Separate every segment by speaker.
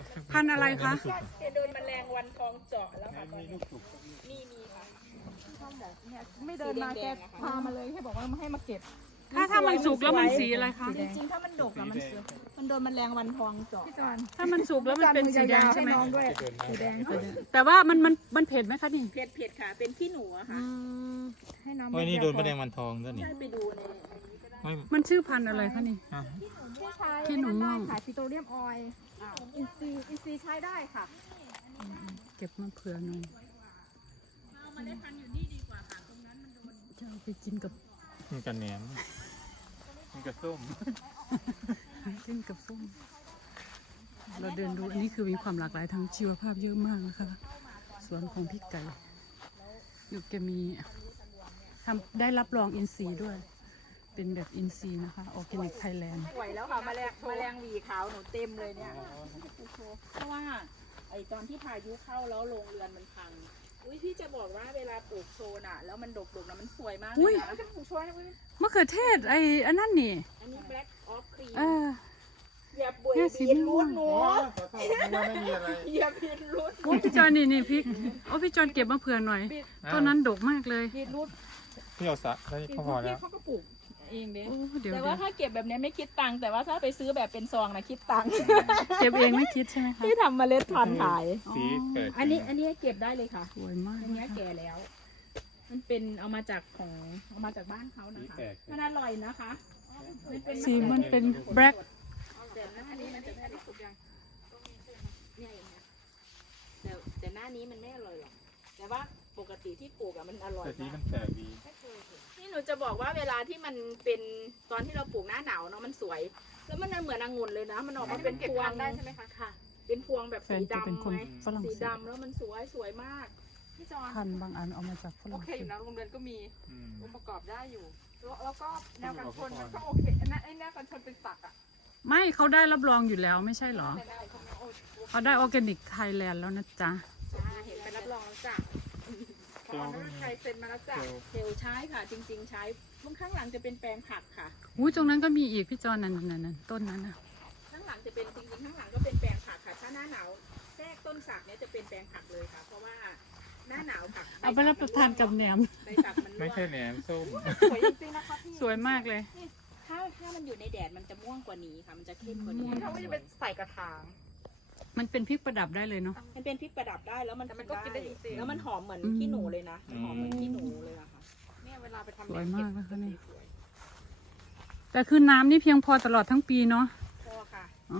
Speaker 1: พันธุ์อะไรคะ
Speaker 2: แกโดนแมลงวันทองเจาะแล้วค่ะตอนนี้มีค่ะข้าวหมกเนี่ย
Speaker 3: ไม่เดินมาแกพามาเลยแค่บอกว่าให้มาเก็บ
Speaker 1: ถ้ามันสุกแล้วมันสีอะไรคะ
Speaker 2: จริงๆถ้ามันดกอะมันโดนแมลงวันทองเจาะ
Speaker 3: พี่จอน
Speaker 1: ถ้ามันสุกแล้วมันเป็นสีแดงใช่ไหม
Speaker 3: น้องด้วยสีแดง
Speaker 1: แต่ว่ามันเผ็ดไหมคะนี่
Speaker 2: เผ็ดค่ะ เป็นขี้หนูอะค่ะ
Speaker 3: ให้น้อง
Speaker 4: โอ้ยนี่โดนแมลงวันทองด้วยนี่
Speaker 2: ใช่ไปดูใน
Speaker 4: ไม่
Speaker 1: มันชื่อพันธุ์อะไรคะนี่
Speaker 4: อ่ะ
Speaker 3: พี่ชาย
Speaker 1: ขี้หนูม่วง
Speaker 3: ค่ะปิโตรเลียมออยล์อินซีย์ใช้ได้ค่ะ
Speaker 1: เก็บมะเขือหน่อย
Speaker 2: เอามาได้พันธุ์อยู่นี่ดีกว่าค่ะ ตรงนั้นมันโดน
Speaker 1: จะเอาไปกินกับ
Speaker 4: มันกับแหนมมันกับส้ม
Speaker 1: กินกับส้มเราเดินดูอันนี้คือมีความหลากหลายทางชีวภาพเยอะมากนะคะสวนของพี่ไก่อยู่แกมีทำได้รับรองอินทรีย์ด้วย เป็นแบบอินทรีย์นะคะออร์แกนิกไทยแลนด์
Speaker 2: สวยแล้วค่ะแมลงหวีขาวหนูเต็มเลยเนี่ยเพราะว่าไอตอนที่พายุเข้าแล้วโรงเรือนมันพังอุ้ยพี่จะบอกว่าเวลาปลูกโซนอะแล้วมันดกๆนะมันสวยมากเลยนะปลูกโซน
Speaker 1: มะเขือเทศไอ้อันนั้นนี่
Speaker 2: อันนี้ black off cream
Speaker 1: เ
Speaker 2: อย่าป่วย
Speaker 1: เนี่ยสี
Speaker 2: บีน
Speaker 1: ม่
Speaker 2: รู
Speaker 1: ว
Speaker 2: ด
Speaker 1: ง
Speaker 2: หนู
Speaker 4: ไม่มีอะไร
Speaker 2: อย่าบีนรูด
Speaker 1: โอ้พี่จอนนี่พริกโอ้พี่จอนเก็บมะเขือหน่อยต้นนั้นดกมากเลย
Speaker 2: บีนรูด
Speaker 4: พี่เอาสะได้ก็พอแล้ว
Speaker 2: เขาก็ปลูกเองเด้
Speaker 1: โอ้เดี๋ยว
Speaker 2: แต่
Speaker 1: เดี๋
Speaker 2: ว่า
Speaker 1: ยว
Speaker 2: ถ้าเก็บแบบนี้ไม่คิดตังค์แต่ว่าถ้าไปซื้อแบบเป็นซองนะคิดตังค์
Speaker 1: เก็บเองไม่คิดใช่ไหมคะ
Speaker 2: ที่ทำเมล็ดพันธุ์ขาย
Speaker 4: สีเปิด
Speaker 2: อันนี้เก็บได้เลยค่ะ
Speaker 1: สวยมาก
Speaker 2: อันนี้แก่แล้ว มันเป็นเอามาจากบ้านเขานะคะมันอร่อยนะคะมันเป็น
Speaker 1: สีมันเป็นแบล็ค
Speaker 2: แต่หน้านี้มันจะไม่ได้สุกยังเนี่ยอย่างเงี้ยแต่หน้านี้มันไม่อร่อยหรอกแต่ว่าปกติที่ปลูกอะมันอร่อย
Speaker 4: แต่สี
Speaker 2: มาก
Speaker 4: มันแตกดี
Speaker 2: นี่หนูจะบอกว่าเวลาที่มันเป็นตอนที่เราปลูกหน้าหนาวเนาะมันสวย แล้วมันเหมือนองุ่นเลยนะ มันออกมาเป็นพวงได้ใช่ไหมคะค่ะ เป็นพวงแบบ
Speaker 1: แฟ
Speaker 2: สี
Speaker 1: นจะเป็น
Speaker 2: ดำ
Speaker 1: คน
Speaker 2: ไหม
Speaker 1: ฝรั่ง
Speaker 2: สี
Speaker 1: เศส
Speaker 2: ดำแล้วมันสวยมากพี่จอน
Speaker 1: พันธุ์บางอันเอามาจากฝ
Speaker 3: โอ
Speaker 1: รั่ง
Speaker 3: เค
Speaker 1: เศ
Speaker 3: อยู่
Speaker 1: ส
Speaker 3: นะโรงเรียนก็มี
Speaker 4: อืม
Speaker 3: องค์ประกอบได้อยู่ แล้วก็แนวกันชนมันก็โอเคอันนั้นไอ้แนวกันชนเป็นสักอ่ะ
Speaker 1: ไม่เขาได้รับรองอยู่แล้วไม่ใช่เหรอ
Speaker 3: แต่ได้เขาไม่โอ้ย
Speaker 1: เขาได้ออร์แกนิกไทยแลนด์แล้วนะจ๊ะ
Speaker 2: เห็นไปรับรองแล้วจ้ะ
Speaker 3: ขอนั้นใครเซ็นมาแล้วจ้ะ
Speaker 2: เทลใช้ค่ะ จริง ๆ ใช้ข้างหลังจะเป็นแปลงผักค่ะ
Speaker 1: อุ้ยตรงนั้นก็มีอีกพี่จอนนั่นต้นนั้นนะ
Speaker 2: ข้างหลังจะเป็นจริงๆข้างหลังก็เป็นแปลงผักค่ะ ถ้าหน้าหนาวแทรกต้นสักเนี่ยจะเป็นแปลงผักเลยค่ะ เพราะว่าหน้าหนาวผัก
Speaker 1: เอาไปรับประทานกับแหนม
Speaker 2: ใบสักมันร่
Speaker 4: ไม่
Speaker 2: วง
Speaker 4: ใช่แหนมส้ม
Speaker 3: สวยจริงๆนะคะพี่
Speaker 1: สวยมากเลย
Speaker 2: ถ้ามันอยู่ในแดดมันจะม่วงกว่านี้ค่ะ มันจะเข้มกว่านี้
Speaker 3: เขาไม่จะเป็นใส่กระถาง
Speaker 1: มันเป็นพริกประดับได้เลยเนาะ
Speaker 2: มันเป็นพริกประดับได้แล้วมัน
Speaker 3: แต่มันก็กินได้จริงๆ
Speaker 2: แล้วมันหอมเหมือนขี้หนูเลยนะมันหอมเหมือนขี้หนูเลยอะค่ะ
Speaker 3: เนี่ยเวลาไปทำ
Speaker 1: สวยมากนะคะเนี่ย
Speaker 2: สวย
Speaker 1: แต่คือน้ำนี่เพียงพอตลอดทั้งปีเนาะ
Speaker 2: พอค่ะ
Speaker 1: อ๋อ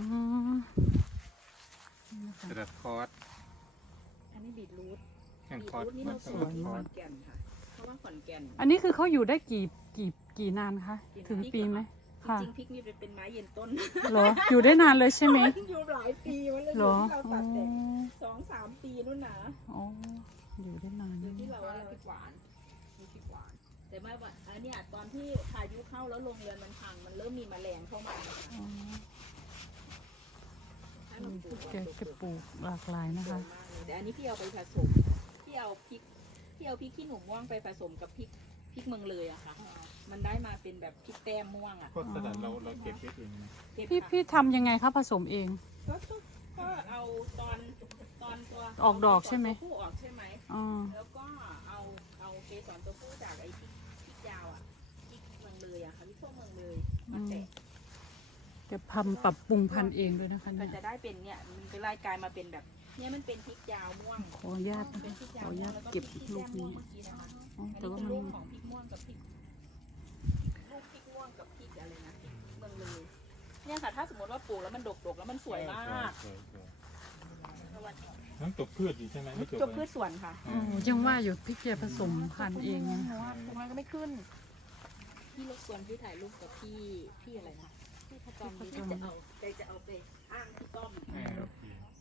Speaker 4: สลัดคอส
Speaker 2: อันนี้บีทรูท
Speaker 4: แข่ง
Speaker 2: บี
Speaker 4: คอส
Speaker 2: ทรูทนี่
Speaker 4: มั
Speaker 2: เรา
Speaker 4: นส
Speaker 2: ปลู
Speaker 4: ลั
Speaker 2: ก
Speaker 4: ด
Speaker 2: ที่
Speaker 4: ค
Speaker 2: ข
Speaker 4: อ
Speaker 2: อ
Speaker 4: ส
Speaker 2: นแก่นค่ะ เพราะว่าขอนแก่น
Speaker 1: อันนี้คือเขาอยู่ได้กี่นานคะถึงปีไหมค่ะ
Speaker 2: จริงๆพริกนี่เป็นไม้ยืนต้น
Speaker 1: เหรออยู่ได้นานเลยใช่ไหม
Speaker 2: อยู่หลายปีมันเลย
Speaker 1: เหรอ
Speaker 2: ที่เราตัดแต่2-3 ปีนู่นนะ
Speaker 1: อ๋ออยู่ได้นาน
Speaker 2: อยู่ที่เราพริกหวานมีพริกหวาน แต่ไม่ว่าอันเนี้ยตอนที่พายุเข้าแล้วโรงเรือนมันพังมันเริ่มมีแมลงเข้ามานะคะ
Speaker 1: อ๋อ
Speaker 2: ถ้าเราปลูก
Speaker 1: แกปลูกหลากหลายนะ
Speaker 2: สว
Speaker 1: คะ
Speaker 2: ยมากเลยแต่อันนี้พี่เอาไปผสมพี่เอาพริกขี้หนูม่วงไปผสมกับพริกเมืองเลยอะค่ะ มันได้มาเป็นแบบพริกแต้มม่วงอะ
Speaker 4: พวกสลัดเราเก็บไว้เองนะ
Speaker 2: เก็บ
Speaker 1: พี่
Speaker 2: ค่ะ
Speaker 1: พี่ทำยังไงคะผสมเอง
Speaker 2: ก็เอาตอนตัว
Speaker 1: ออกดอกใช่ไหม
Speaker 2: ตัวผู้ออกใช่ไหม
Speaker 1: อ๋อ
Speaker 2: แล้วก็เอาเกสรตัวผู้จากไอ้พริกยาวอ่ะพริกเมืองเลยอะค่ะพริกพวกเมืองเลยมาแตะ
Speaker 1: แกทำปรับปรุงพันธุ์เองด้วยนะคะ
Speaker 2: มัน
Speaker 1: เนี่ย
Speaker 2: จะได้เป็นเนี่ยมันจะไล่กลายมาเป็นแบบเนี่ยมันเป็นพริกยาวม่วง
Speaker 1: ขออนุญาตนะ
Speaker 2: เป็
Speaker 1: คะ
Speaker 2: นพริก
Speaker 1: ข
Speaker 2: ยา
Speaker 1: อ
Speaker 2: ว
Speaker 1: อนุ
Speaker 2: ม่ว
Speaker 1: ญาง ต
Speaker 2: แล้วก็
Speaker 1: เก็บ
Speaker 2: พริก
Speaker 1: ลู
Speaker 2: แก้
Speaker 1: ก
Speaker 2: มม่ว
Speaker 1: นี้
Speaker 2: งเมื่อกี้นะคะ
Speaker 1: อ๋อ
Speaker 2: อัน
Speaker 1: แต่
Speaker 2: นี้
Speaker 1: ว่า
Speaker 2: เป็น
Speaker 1: มัน
Speaker 2: ลูกของพริกม่วงกับพริกลูกพริกม่วงกับพริกอะไรนะพริกเมืองเลยเนี่ยค่ะถ้าสมมติว่าปลูกแล้วมันดกแล้วมันสวยมาก
Speaker 4: สวยต้องจบพืชอยู่ใช่ไหมไม่จบ
Speaker 2: จบพืชสวนค่ะ
Speaker 1: โอ้ยังว่าอยู่พี่แกผสมพันธุ์เอง
Speaker 3: เพราะว่าตรงนั้นก็ไม่ขึ้น
Speaker 2: พี่รบกวนพี่ถ่ายรูปกับพี่อะไรนะพี่ขจรดีจะเอาไปอ้างพี่ต้อม
Speaker 4: โอเค